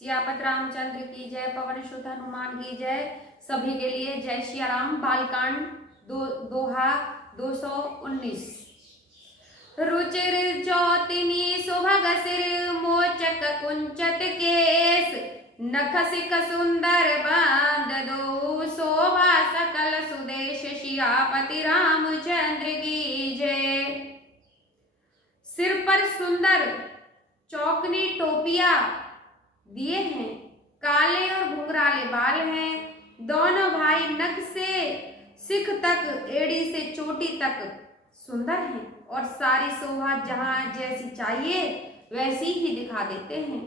सियापत रामचंद्र की जय, पवन सुत हनुमान की जय। सभी के लिए जय सिया राम। बालकांड दोहा 219। रुचिर चौतिनी सुभग सिर, मोचक कुंचत केस, नख सिख सुंदर बांध दो, शोभा सकल सुदेश, सियापति रामचंद्र की जय। सिर पर सुंदर चौकनी टोपिया दिए हैं, काले और घुंघराले बाल हैं। दोनों भाई नख से सिख तक, एड़ी से चोटी तक सुंदर हैं और सारी शोभा जहां जैसी चाहिए वैसी ही दिखा देते हैं।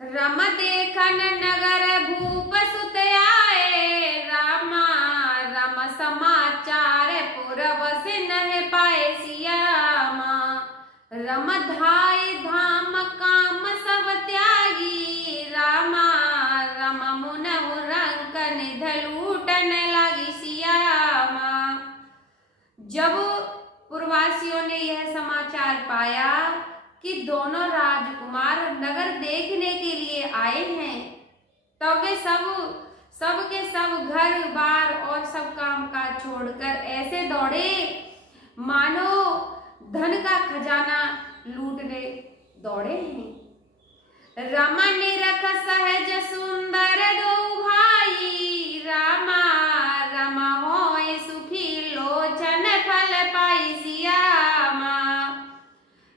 रम देखन नगर भूप सुत आए, रामा रम समाचार पुरवस नह पाए, सिया रामा रम धाय धाम काम सब त्यागी, रामा रम मुनहु रंक निध लूटन लगी, सिया रामा। जब पुरवासियों ने यह समाचार पाया कि दोनों राजकुमार नगर देखने के लिए आए हैं, तब वे सब के सब घर बार और सब काम काज छोड़कर ऐसे दौड़े मानो धन का खजाना लूटने दौड़े हैं। रमा निरख सहज सुंदर दो भाई, रामा रमा होए सुखी लोचन फल पाई, सिया रामा।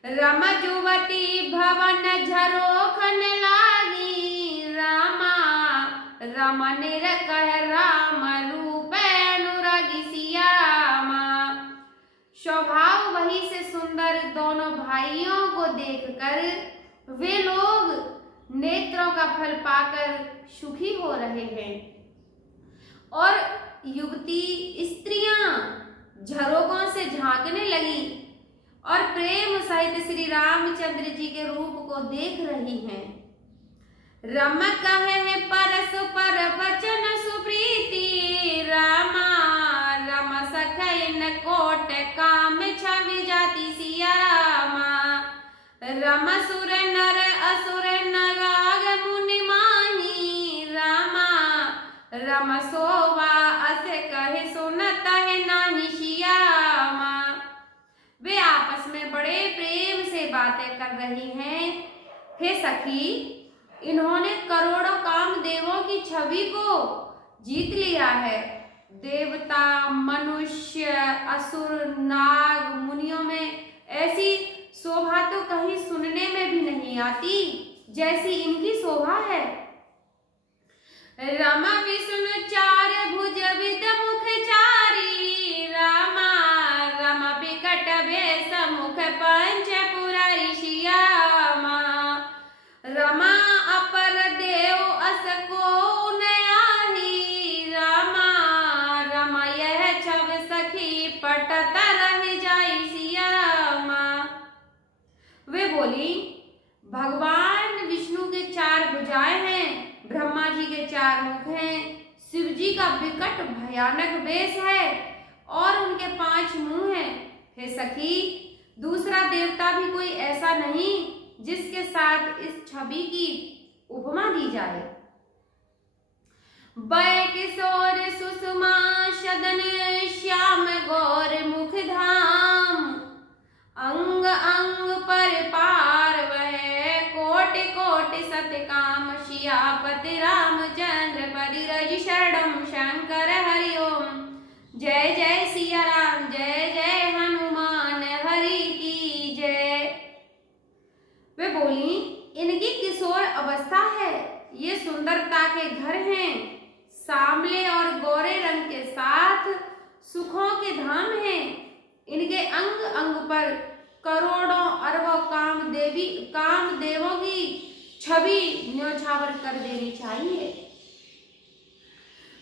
रम जुवती भवन झरोखन लागी, रामा रम निरकह राम रूप अनुरागी, सिया रामा। स्वभाव वही से सुंदर दोनों भाइयों को देखकर वे लोग नेत्रों का फल पाकर सुखी हो रहे हैं और युवती स्त्रियां झरोकों से झांकने लगी और प्रेम सहित श्री रामचंद्र जी के रूप को देख रही हैं। रम कहे परस पर वचन सुप्रीति, रामा रम सखैन कोट काम छवि जाति, सिया रामा। रम सुर नर असुर नगाग मुनि माही, रामा रम सोवा अस कहे सुनत है नाही, सिया रामा। वे आपस में बड़े प्रेम से बातें कर रही हैं। हे सखी, इन्होंने करोड़ों कामदेवों की छवि को जीत लिया है। देवता, मनुष्य, असुर, नाग, मुनियों में ऐसी शोभा तो कहीं सुनने में भी नहीं आती जैसी इनकी शोभा है। रमा विष्णु चार भुज विद मुख चारी, रामा रम विकट वेश मुख पंच पुरारी, सिया रामा। रमा अपर देव अस को नयाही, रामा रम यह छब सखी पटत रह जाई, सिया रामा। वे बोली, भगवान विष्णु के चार भुजाएं हैं, ब्रह्मा जी के चार मुख हैं, शिव जी का विकट भयानक वेश है और उनके 5 मुंह हैं। हे सखी, दूसरा देवता भी कोई ऐसा नहीं जिसके साथ इस छवि की उपमा दी जाए। वै किशोर सुषमा सदन श्याम गौर मुख धाम, अंग अंग पर पार वह कोटि कोटि सतकाम, सियापति रामचंद्र परिरज शरणम शंकर हरि ओम। जय जय सिया राम, जय जय हनुमान हरि की जय। वे बोली, इनकी किशोर अवस्था है, ये सुंदरता के घर हैं, सांवले और गोरे रंग के साथ सुखों के धाम हैं। इनके अंग अंग पर करोड़ों अरबों कामदेवों की छवि न्योछावर कर देनी चाहिए।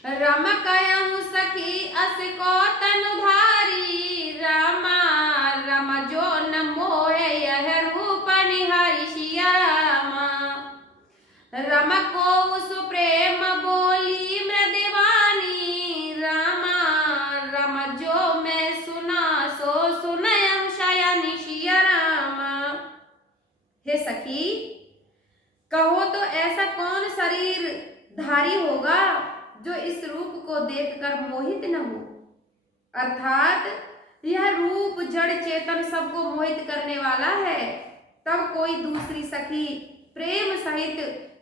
रम कहूँ सखी अस को तनुधारी, रामा रम जो न मोहे यह रूप निहारी, सिया रामा। रम को सुप्रेम बोली मृदवानी, रामा रम जो मैं सुना सो सुनयम शयनि, सिया रामा। हे सखी, कहो तो ऐसा कौन शरीर धारी होगा जो इस रूप को देखकर मोहित न हो। अर्थात यह रूप जड़ चेतन सबको मोहित करने वाला है। तब कोई दूसरी सखी प्रेम सहित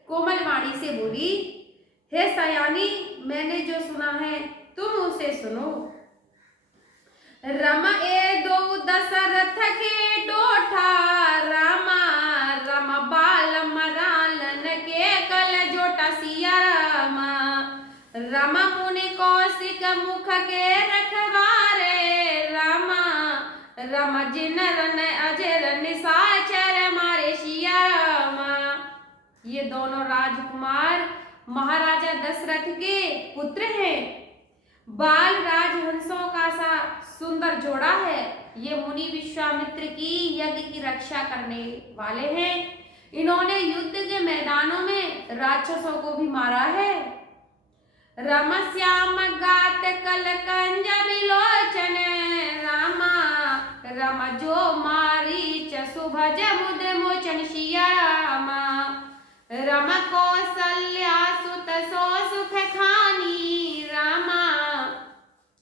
कोमल वाणी से बोली, हे सयानी, मैंने जो सुना है तुम उसे सुनो। रम ए दो दशरथ के डोठा, रामा रम बाल मरालन के कल जोटा सिया रामा। रम मुनि कौशिक मुख के रखवारे, रामा रम जिन रन अजर निशाचर मारे सिया रामा। ये दोनों राजकुमार महाराजा दशरथ के पुत्र हैं। बाल राजहंसों का सा सुंदर जोड़ा है। ये मुनि विश्वामित्र की यज्ञ की रक्षा करने वाले हैं। इन्होंने युद्ध के मैदानों में राक्षसों को भी मारा है। रम श्याम गात कल कंज विलोचन, रामा रम जो मारी चुभज मुद मोचन सिया रामा। रम कौसल्या सुत सो सुख खानी, रामा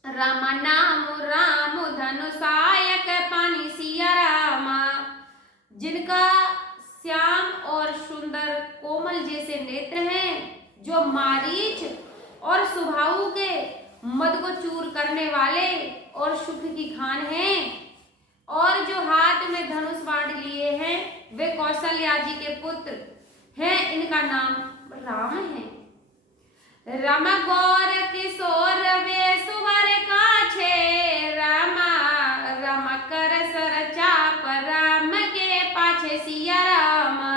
राम नाम राम धनु सायक पानी सिया रामा। जिनका श्याम और सुंदर कोमल जैसे नेत्र हैं, जो मारीच और सुभाऊ के मद को चूर करने वाले और सुख की खान हैं, और जो हाथ में धनुष बाण लिए हैं, वे कौशल्या जी के पुत्र हैं। इनका नाम राम है। रम गौर किशोर वे सुवर काछे, रामा रम कर सर चाप राम के पाछे सिया रामा।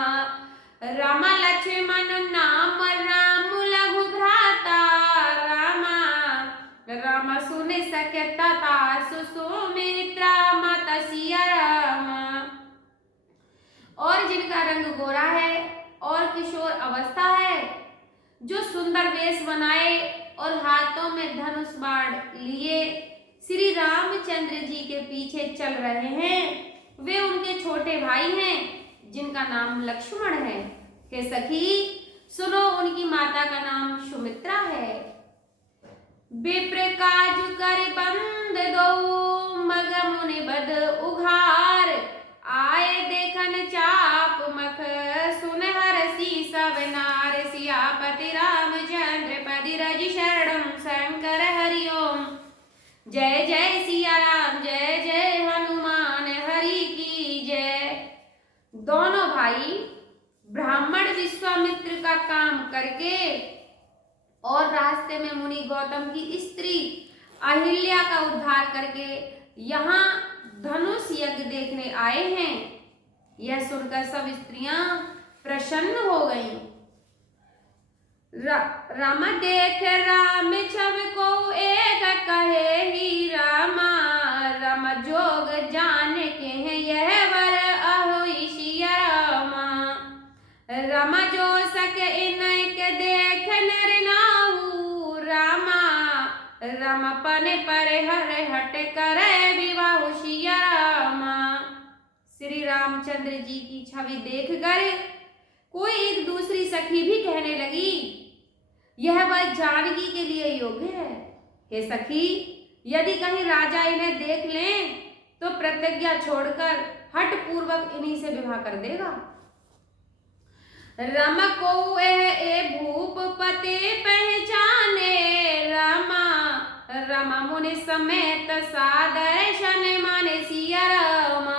रम लक्ष्मण नाम राम लघु भ्राता, रामा राम सुन सकता सुमित्रा माता सिया रामा। और जिनका रंग गोरा है और किशोर अवस्था है, जो सुंदर वेश बनाए और हाथों में धनुष बाण लिए श्री रामचंद्र जी के पीछे चल रहे हैं, वे उनके छोटे भाई हैं, जिनका नाम लक्ष्मण है। हे सखी, सुनो, उनकी माता का नाम सुमित्रा है। विप्र काजु कर बंद दो मग मुनि बद उघार, आए देखन चाप मख सुन हरसी सब नार। सियापति रामचंद्र पति रज शरणम शंकर हरिओम। जय जय सिया राम, जय जय हनुमान हरि की जय। दोनों भाई ब्राह्मण विश्वामित्र का काम करके और रास्ते में मुनि गौतम की स्त्री अहिल्या का उद्धार करके यहाँ धनुष यज्ञ देखने आए हैं। यह सुनकर सब स्त्रियां प्रसन्न हो गईं। राम देख राम छवि को एक कहे ही, रामा राम जोग जान के हैं यह वर अहोई सिया रामा। राम जो सके इनके देख नर नाहू, रामा राम पने पर हर हट करे विवाह सिया रामा। श्री रामचंद्र जी की छवि देखकर कोई एक दूसरी सखी भी कहने लगी, यह वह जानकी के लिए योग्य है। हे सखी, यदि कहीं राजा इन्हें देख लें तो प्रतिज्ञा छोड़कर हठ पूर्वक इन्हीं से विवाह कर देगा। रम को ए भूपति पहचाने, रामा रम मुनि समेत सादर शन माने सिया रामा।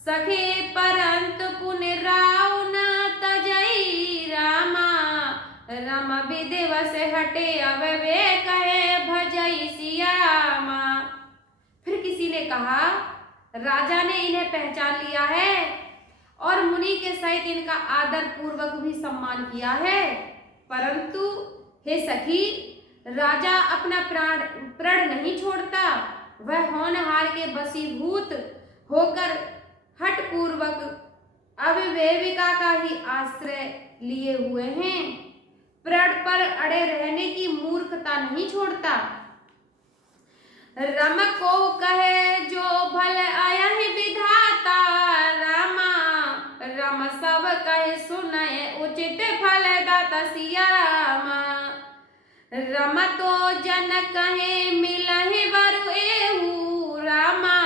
सखी परंतु पुनि राव न तजई, रामा रम विदिवस हटे अब वे कहे भजई सिया रामा। फिर किसी ने कहा, राजा ने इन्हें पहचान लिया है और मुनि के सहित इनका आदर पूर्वक भी सम्मान किया है, परंतु हे सखी, राजा अपना प्रण नहीं छोड़ता। वह होनहार के वशीभूत होकर हठ पूर्वक अविवेविका का ही आश्रय लिए हुए हैं। प्रण पर अड़े रहने की मूर्खता नहीं छोड़ता। रम को कहे जो भल आया है विधाता, रामा रम सब कहे सुनय उचित फल दाता सिया रामा। रमतो जन कहे मिलहि बरु एहू रामा।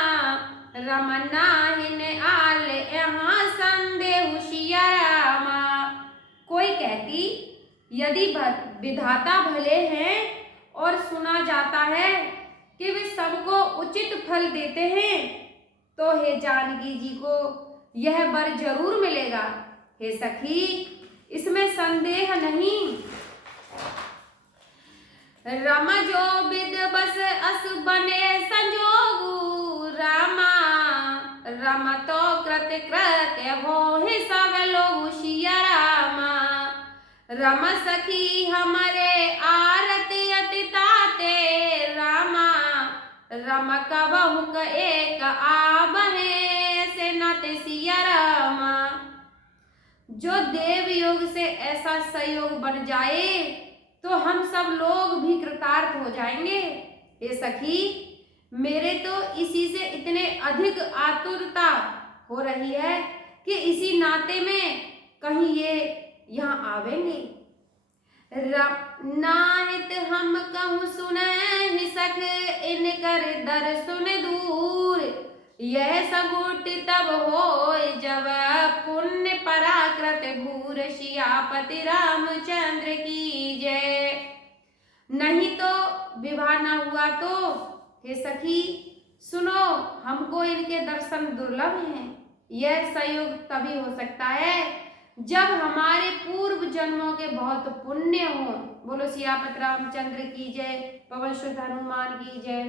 रम नाहिन आल यहाँ संदेहु सिया रामा। कोई कहती यदि विधाता भले हैं और सुना जाता है कि वे सबको उचित फल देते हैं, तो हे जानकी जी को यह वर जरूर मिलेगा। हे सखी, इसमें संदेह नहीं। रम जो विद बस अस बने संजोगु रामा। रम तो कृत कृत्य हो ही सब लोग सिया रामा। रम सखी हमरे आरती अति ताते रामा। रम कबहुक एक आबहे से नाते सिया रामा। जो देव योग से ऐसा संयोग बन जाए तो हम सब लोग भी कृतार्थ हो जाएंगे। हे सखी, मेरे तो इसी से इतने अधिक आतुरता हो रही है कि इसी नाते में कहीं ये यहाँ आवेंगे। नाहित हम कहूँ सुने सख इनकर दर्शन दूर। यह सगुट तब हो जब पुण्य पराकृत भूर। सियापति रामचंद्र की जय। नहीं तो विवाह न हुआ तो हे सखी सुनो, हमको इनके दर्शन दुर्लभ हैं। यह संयोग तभी हो सकता है जब हमारे पूर्व जन्मों के बहुत पुण्य हो। बोलो सियापत रामचंद्र की जय, पवन सुत हनुमान की जय।